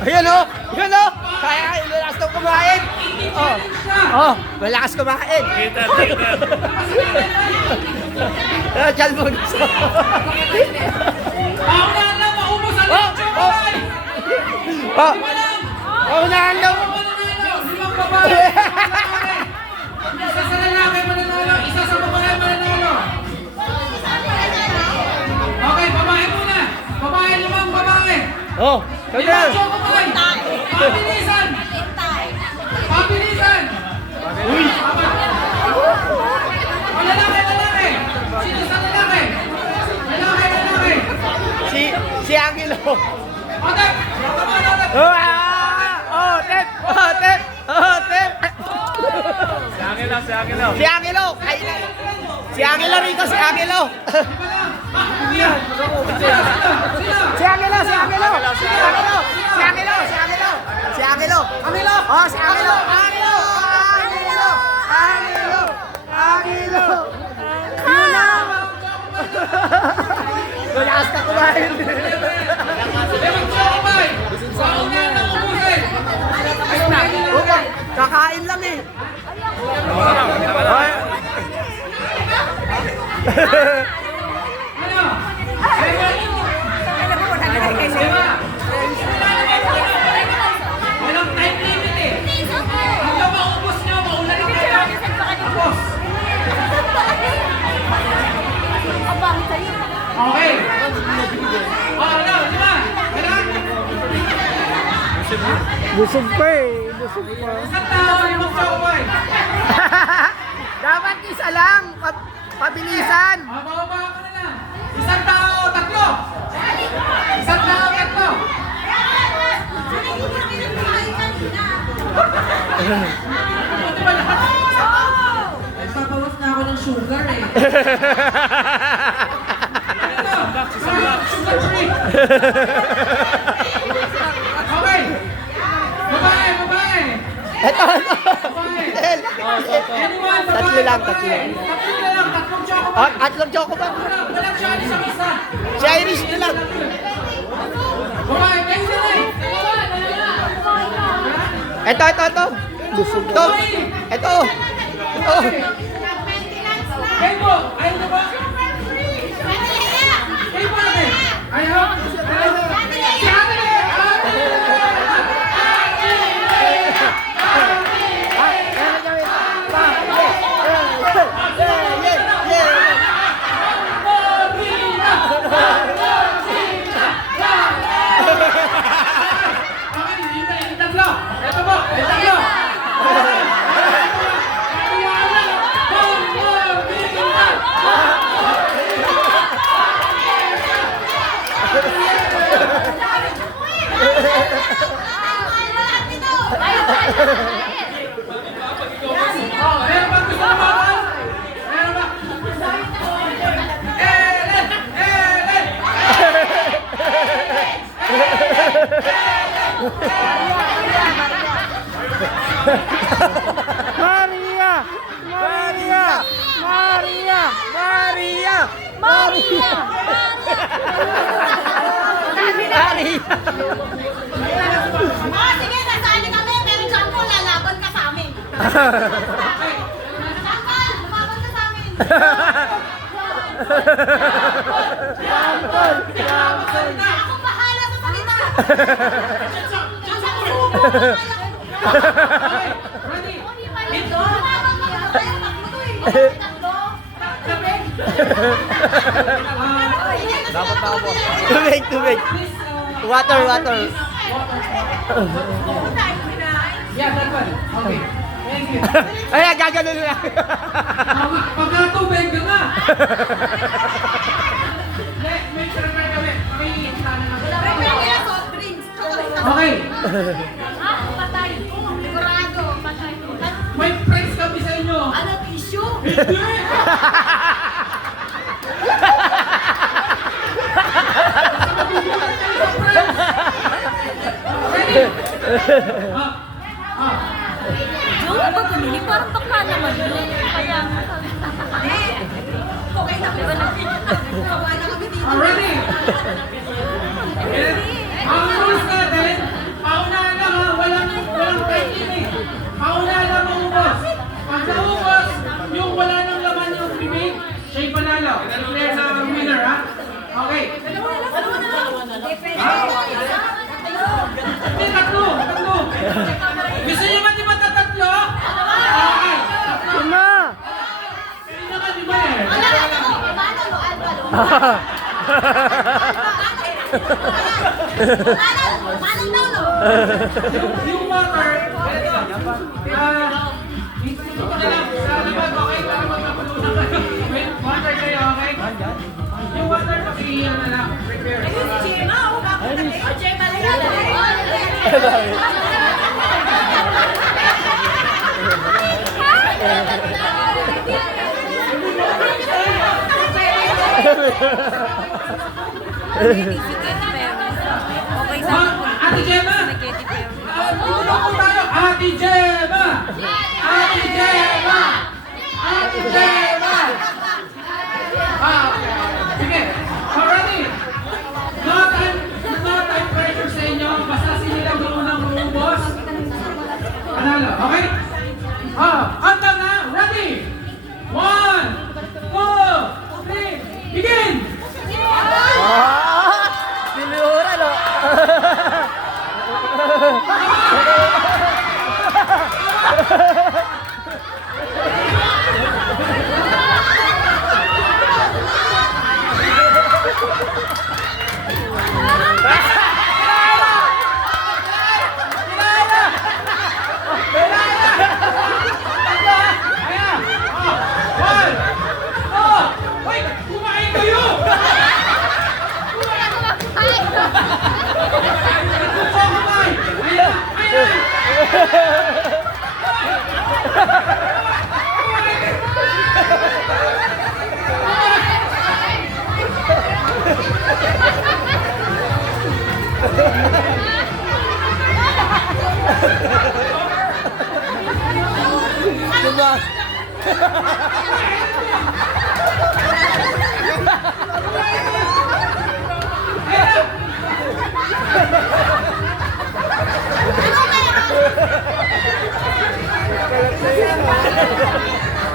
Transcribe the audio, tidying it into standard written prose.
Ayan o! Ayan o! Kaya ilalas daw kumain! Oh, malakas kumain! Kita, kita. Diyan mo! Oh! Oh, unahan daw! Isa sa lalaki mananalo, isa sa babae mananalo. Okay, babae muna. Babae limang babae. Oh! Kaya! Limang chocolate. Pabilisan. Pabilisan. Uy! O lalaki, lalaki. Sino sa lalaki? Lalaki, lalaki. Si Angelo! O, Tep. Oh! Ah! Oh! Tep! Oh! Tep! Oh! Tep! Si Angelo, si Angelo. Si Angelo! Kailan? Si Angelo, Rico! Si Angelo! Si Angelo! Si Angelo! Si Angelo! Si Angelo! Si Angelo! Si Angelo! Angelo! Oh! Si Angelo! Angelo! Angelo! Angelo! Angelo! Yun na! Malakas na kumain! Limang chocolate. Sauna na ubusin. Okay, kakain lang eh! Ano? Walang time limit eh. Hanggang maubos nyo, maulan na kayo. Tapos. Okay. Ano? Lima. Kailan? Busog pa eh! Busog pa! Isang tao, limang chocolate. Dapat isa lang! Pabilisan! Bababa ka na lang. Isang tao, tatlo. Isang tao, tatlo. Buti ba lahat? Nagpapawas na ako ng sugar eh. Sugar free. Okay. Babae, babae. Ito! Babae. Anyone, babae, Tatlo lang, babae. tatlo. Tatlo na lang, tatlong choco. Ah, atlong choco ba? Walang shiny sa isa. Si Irish na lang! Babae, kayo na lang. Ito! Busog to! Ito! Ito! Kayo po, ayaw na ba? Kayo po natin. Ayaw? Si Ate! Yung tatlo. Ito po, yung tatlo. Oh, meron ba gusto na makan? Meron ba? Ellen! Ellen! Maria! Maria! Maria! Maria! Maria! Maria! Oh, sige, nasali kami, pero Jampol, lalaban ka sa amin. Jampol, lumaban ka sa amin. Ako bahala sa salita. Ready? Ito, lumaban ka sa tayo, takbo to eh. Takbo. Dapat ako. Tubig! Water! Yeah, that one. Okay. Thank you. Ay, gagano lang! Pag natubig ka nga. May surrender kami. May sana na. Prepare nila soft drinks. Okay. Ah, patay. Sigurado, patay. May prize kami sa inyo. Ano, tissue? Yung ba bumili? Parang bakla naman yun. Kaya Okay na, kawa na kami dito. Ready? Manang daw, no? Yung water, ito. Ito ko na lang. Sa naman, okay? Para magkapulunan kayo. Wait, water kayo, okay? Yung water, pakiiyan na lang. Prepare. Gemma, oh, bakit natin? Oh, Gemma, Okay sa Ate Gemma! Katy Perry. Tulong po tayo! Ate Gemma! Ate Gemma! Ate Gemma! Sige! Already! No time pressure sa inyo. Basta sila unang lumubos. Panalo, okay? Handa na! Ready! 1, 2, 3, begin! Ah! Sinura, no? Wait! Kumain kayo! Kumain! Ayan! Ayan! Diba?